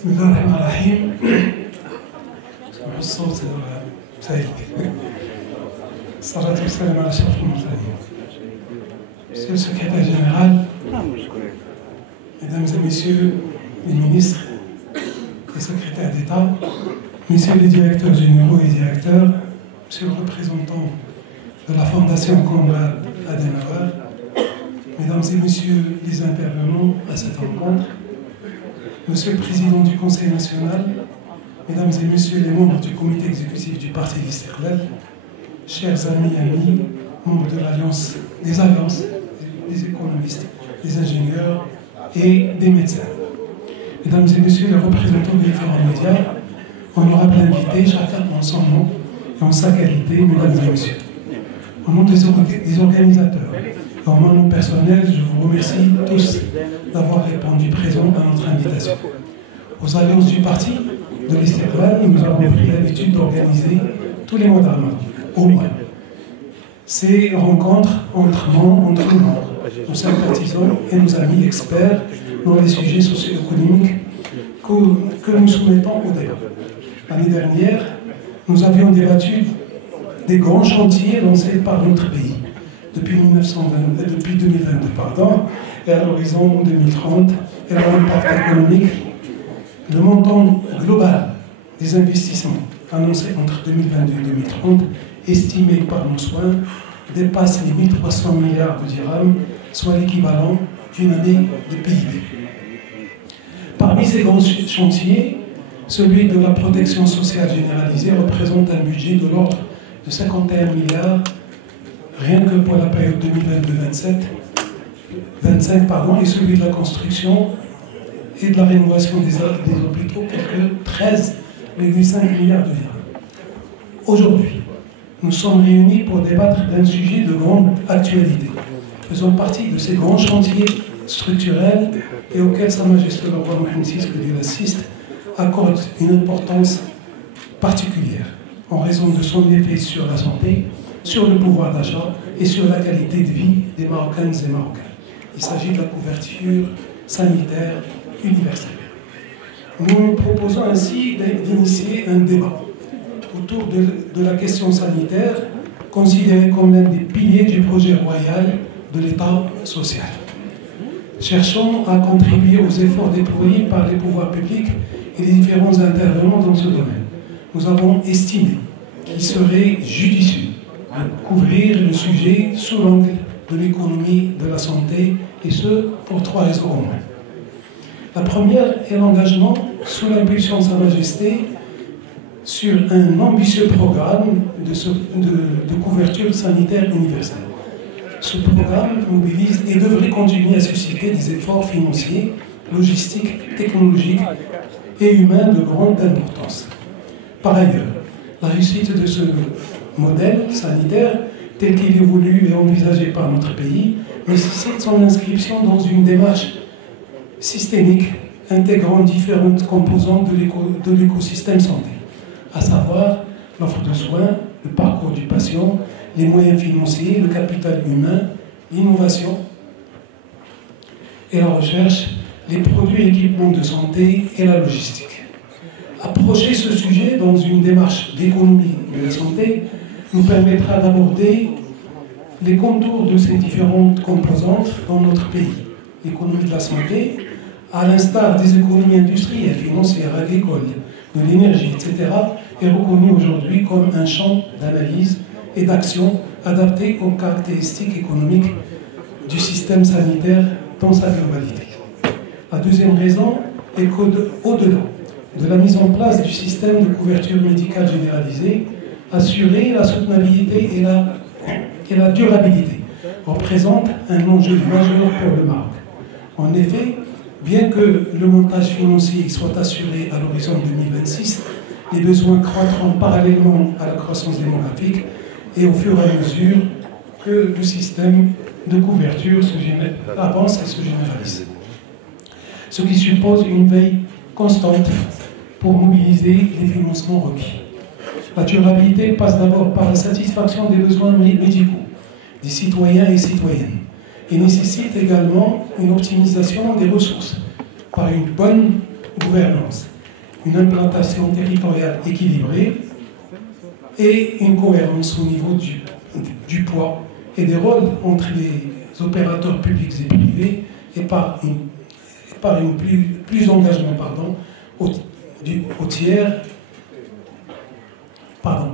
بسم الله الرحمن الرحيم. الصوت سعيد. الصلاة والسلام على أشرف المرسلين. Monsieur le secrétaire général, Mesdames et Messieurs les ministres, les secrétaires d'État, Messieurs les directeurs généraux et directeurs, Monsieur le représentant de la Fondation Konrad Adenauer, Mesdames et Messieurs les intervenants à cette rencontre, Monsieur le Président du Conseil national, Mesdames et Messieurs les membres du comité exécutif du Parti l'Istiqlal, chers amis, membres de l'Alliance, des alliances, des économistes, des ingénieurs et des médecins. Mesdames et Messieurs les représentants des différents médias, honorables invités, chacun en son nom et en sa qualité, Mesdames et Messieurs. Au nom des organisateurs et en mon nom personnel, je vous remercie tous d'avoir répondu présent à notre invitation. Aux alliances du parti de l'Istiqlal, nous avons pris l'habitude d'organiser tous les mois d'Ramadan, au moins. Ces rencontres entre membres, nos sympathisants et nos amis experts dans les sujets socio-économiques que nous soumettons au débat. L'année dernière, nous avions débattu des grands chantiers lancés par notre pays depuis 2022, et à l'horizon 2030, et leur impact économique. Le montant global des investissements annoncés entre 2022 et 2030, estimé par nos soins, dépasse les 1300 milliards de dirhams, soit l'équivalent d'une année de PIB. Parmi ces grands chantiers, celui de la protection sociale généralisée représente un budget de l'ordre de 51 milliards, rien que pour la période 2022-2025, et celui de la construction et de la rénovation des hôpitaux, quelques 13,5 milliards de dirhams. Aujourd'hui, nous sommes réunis pour débattre d'un sujet de grande actualité, faisant partie de ces grands chantiers structurels et auxquels Sa Majesté le roi Mohammed VI, que Dieu l'assiste, accorde une importance particulière en raison de son effet sur la santé, sur le pouvoir d'achat et sur la qualité de vie des Marocaines et Marocains. Il s'agit de la couverture sanitaire universelle. Nous proposons ainsi d'initier un débat autour de la question sanitaire, considérée comme l'un des piliers du projet royal de l'État social. Cherchons à contribuer aux efforts déployés par les pouvoirs publics et les différents intervenants dans ce domaine. Nous avons estimé qu'il serait judicieux de couvrir le sujet sous l'angle de l'économie de la santé, et ce, pour 3 raisons au moins. La première est l'engagement, sous l'impulsion de Sa Majesté, sur un ambitieux programme de couverture sanitaire universelle. Ce programme mobilise et devrait continuer à susciter des efforts financiers, logistiques, technologiques et humains de grande importance. Par ailleurs, la réussite de ce modèle sanitaire, tel qu'il est voulu et envisagé par notre pays, nécessite son inscription dans une démarche systémique intégrant différentes composantes de l'écosystème santé, à savoir l'offre de soins, le parcours du patient, les moyens financiers, le capital humain, l'innovation et la recherche, les produits et équipements de santé et la logistique. Approcher ce sujet dans une démarche d'économie de la santé nous permettra d'aborder les contours de ces différentes composantes dans notre pays. L'économie de la santé, à l'instar des économies industrielles, financières, agricoles, de l'énergie, etc., est reconnue aujourd'hui comme un champ d'analyse et d'action adapté aux caractéristiques économiques du système sanitaire dans sa globalité. La deuxième raison est qu'au-delà de la mise en place du système de couverture médicale généralisée, assurer la soutenabilité et la durabilité représente un enjeu majeur pour le Maroc. En effet, bien que le montage financier soit assuré à l'horizon 2026, les besoins croîtront parallèlement à la croissance démographique et au fur et à mesure que le système de couverture avance et se généralise. Ce qui suppose une veille constante pour mobiliser les financements requis. La durabilité passe d'abord par la satisfaction des besoins médicaux des citoyens et citoyennes et nécessite également une optimisation des ressources par une bonne gouvernance, une implantation territoriale équilibrée et une cohérence au niveau du poids et des rôles entre les opérateurs publics et privés et par une plus d'engagement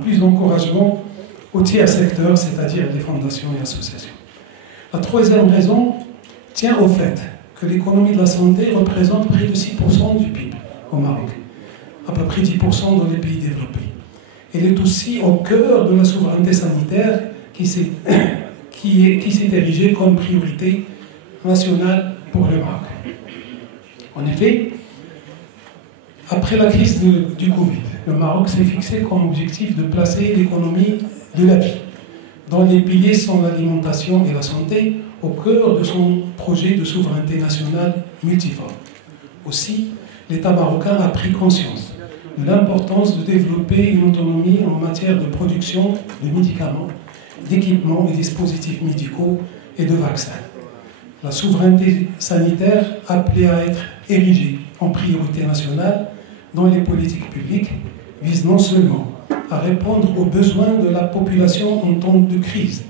plus d'encouragement au tiers secteur, c'est-à-dire les fondations et associations. La troisième raison tient au fait que l'économie de la santé représente près de 6% du PIB au Maroc, à peu près 10% dans les pays développés. Elle est aussi au cœur de la souveraineté sanitaire qui s'est érigée comme priorité nationale pour le Maroc. En effet, après la crise du Covid, le Maroc s'est fixé comme objectif de placer l'économie de la vie, dont les piliers sont l'alimentation et la santé, au cœur de son projet de souveraineté nationale multiforme. Aussi, l'État marocain a pris conscience de l'importance de développer une autonomie en matière de production de médicaments, d'équipements et dispositifs médicaux et de vaccins. La souveraineté sanitaire appelée à être érigée en priorité nationale dans les politiques publiques vise non seulement à répondre aux besoins de la population en temps de crise,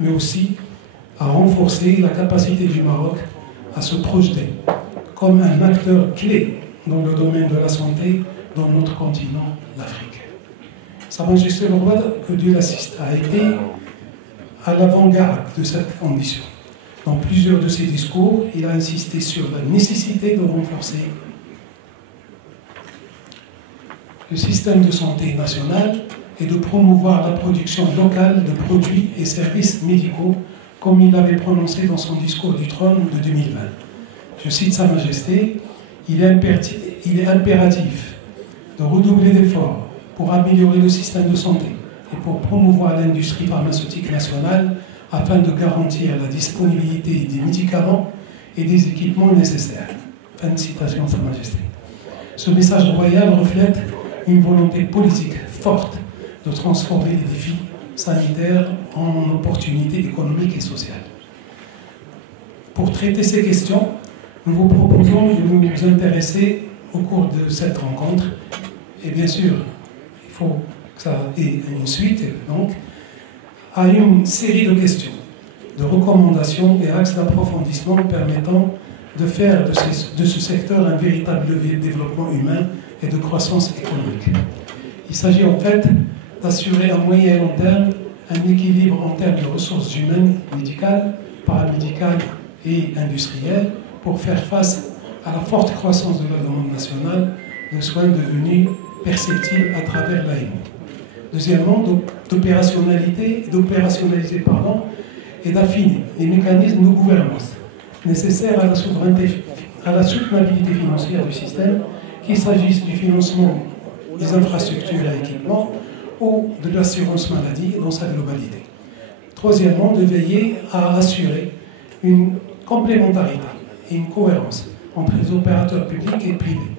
mais aussi à renforcer la capacité du Maroc à se projeter comme un acteur clé dans le domaine de la santé dans notre continent, l'Afrique. Sa Majesté le Roi, que Dieu l'assiste, a été à l'avant-garde de cette ambition. Dans plusieurs de ses discours, il a insisté sur la nécessité de renforcer le système de santé national et de promouvoir la production locale de produits et services médicaux, comme il l'avait prononcé dans son discours du trône de 2020. Je cite Sa Majesté, il est impératif de redoubler d'efforts pour améliorer le système de santé et pour promouvoir l'industrie pharmaceutique nationale afin de garantir la disponibilité des médicaments et des équipements nécessaires. Fin de citation de Sa Majesté. Ce message royal reflète une volonté politique forte de transformer les défis sanitaires en opportunités économiques et sociales. Pour traiter ces questions, nous vous proposons de nous intéresser au cours de cette rencontre, et bien sûr, il faut que ça ait une suite, donc, à une série de questions, de recommandations et axes d'approfondissement permettant de faire de ce secteur un véritable levier de développement humain et de croissance économique. Il s'agit en fait d'assurer à moyen et long terme un équilibre en termes de ressources humaines, médicales, paramédicales et industrielles pour faire face à la forte croissance de la demande nationale de soins devenus perceptibles à travers l'AMO. Deuxièmement, d'opérationnaliser et d'affiner les mécanismes de gouvernance nécessaires à la soutenabilité financière du système, qu'il s'agisse du financement des infrastructures et équipements ou de l'assurance maladie dans sa globalité. Troisièmement, de veiller à assurer une complémentarité et une cohérence entre les opérateurs publics et privés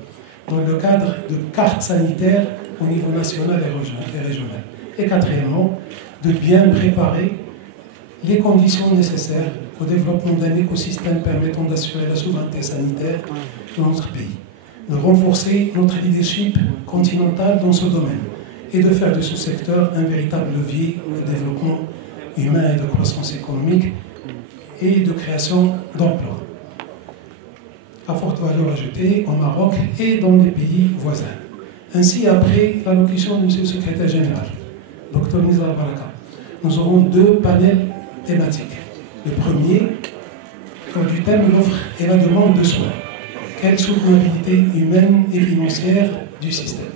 dans le cadre de cartes sanitaires au niveau national et régional. Et quatrièmement, de bien préparer les conditions nécessaires au développement d'un écosystème permettant d'assurer la souveraineté sanitaire de notre pays, de renforcer notre leadership continental dans ce domaine et de faire de ce secteur un véritable levier de développement humain et de croissance économique et de création d'emplois à forte valeur ajoutée au Maroc et dans les pays voisins. Ainsi, après l'allocution de M. le secrétaire général, Dr Nizar Baraka, nous aurons deux panels thématiques. Le premier, autour du thème l'offre et la demande de soins. Quelle soutenabilité humaine et financière du système,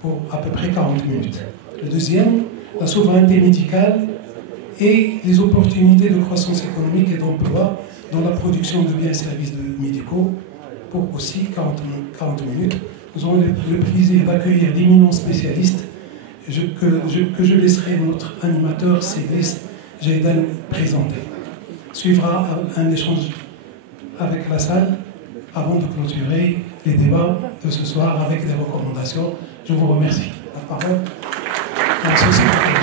pour à peu près 40 minutes. Le deuxième, la souveraineté médicale et les opportunités de croissance économique et d'emploi dans la production de biens et services médicaux, pour aussi 40 minutes. Nous aurons le plaisir d'accueillir d'éminents spécialistes que je laisserai notre animateur Cédric Jaidan présenter. Suivra un échange avec la salle avant de clôturer les débats de ce soir avec des recommandations. Je vous remercie. La parole à M.